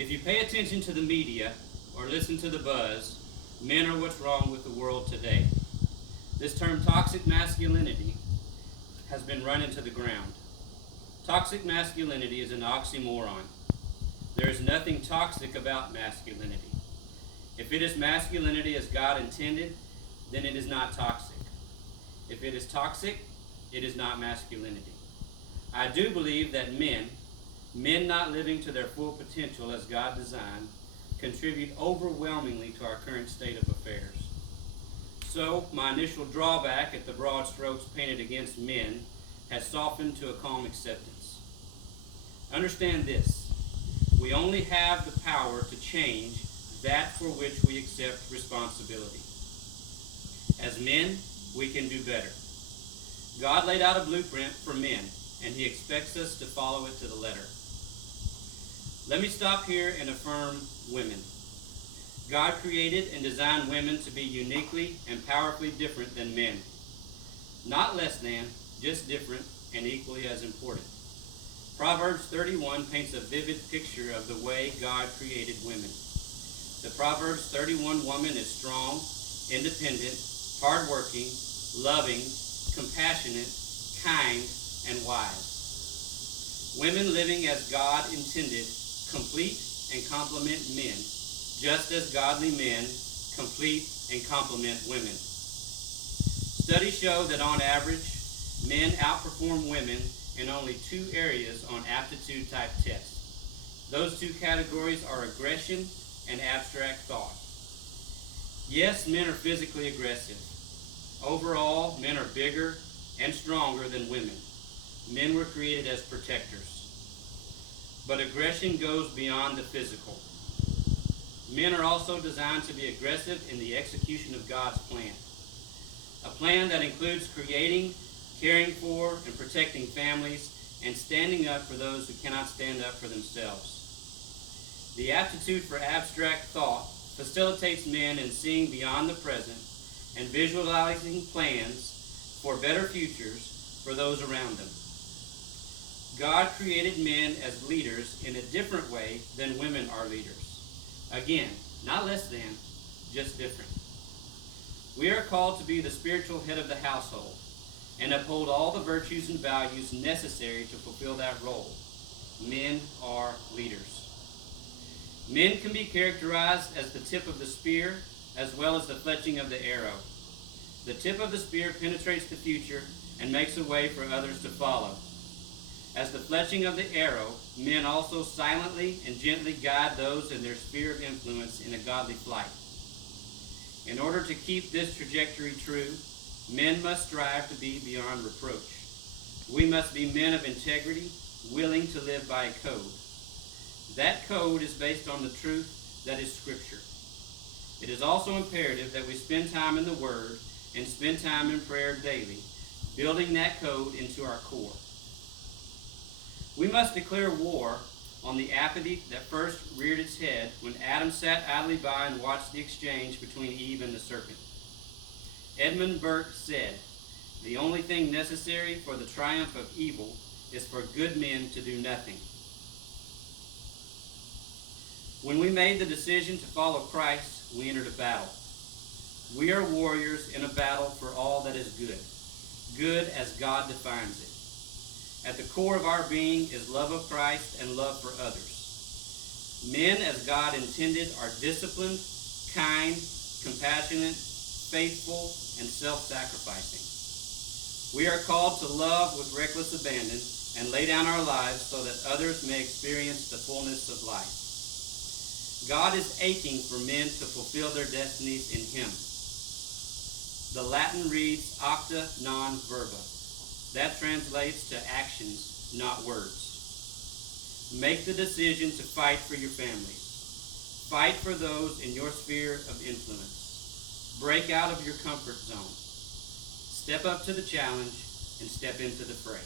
If you pay attention to the media or listen to the buzz, men are what's wrong with the world today. This term toxic masculinity has been run into the ground. Toxic masculinity is an oxymoron. There is nothing toxic about masculinity. If it is masculinity as God intended, then it is not toxic. If it is toxic, it is not masculinity. I do believe that men not living to their full potential as God designed, contribute overwhelmingly to our current state of affairs. So, my initial drawback at the broad strokes painted against men has softened to a calm acceptance. Understand this: we only have the power to change that for which we accept responsibility. As men, we can do better. God laid out a blueprint for men, and He expects us to follow it to the letter. Let me stop here and affirm women. God created and designed women to be uniquely and powerfully different than men. Not less than, just different and equally as important. Proverbs 31 paints a vivid picture of the way God created women. The Proverbs 31 woman is strong, independent, hardworking, loving, compassionate, kind, and wise. Women living as God intended complete and complement men, just as godly men complete and complement women. Studies show that on average, men outperform women in only 2 areas on aptitude-type tests. Those 2 categories are aggression and abstract thought. Yes, men are physically aggressive. Overall, men are bigger and stronger than women. Men were created as protectors. But aggression goes beyond the physical. Men are also designed to be aggressive in the execution of God's plan. A plan that includes creating, caring for, and protecting families, and standing up for those who cannot stand up for themselves. The aptitude for abstract thought facilitates men in seeing beyond the present and visualizing plans for better futures for those around them. God created men as leaders in a different way than women are leaders. Again, not less than, just different. We are called to be the spiritual head of the household and uphold all the virtues and values necessary to fulfill that role. Men are leaders. Men can be characterized as the tip of the spear as well as the fletching of the arrow. The tip of the spear penetrates the future and makes a way for others to follow. As the fletching of the arrow, men also silently and gently guide those in their sphere of influence in a godly flight. In order to keep this trajectory true, men must strive to be beyond reproach. We must be men of integrity, willing to live by a code. That code is based on the truth that is Scripture. It is also imperative that we spend time in the Word and spend time in prayer daily, building that code into our core. We must declare war on the apathy that first reared its head when Adam sat idly by and watched the exchange between Eve and the serpent. Edmund Burke said, "The only thing necessary for the triumph of evil is for good men to do nothing." When we made the decision to follow Christ, we entered a battle. We are warriors in a battle for all that is good as God defines it. At the core of our being is love of Christ and love for others. Men, as God intended, are disciplined, kind, compassionate, faithful, and self-sacrificing. We are called to love with reckless abandon and lay down our lives so that others may experience the fullness of life. God is aching for men to fulfill their destinies in Him. The Latin reads acta non verba. That translates to actions, not words. Make the decision to fight for your families. Fight for those in your sphere of influence. Break out of your comfort zone. Step up to the challenge and step into the fray.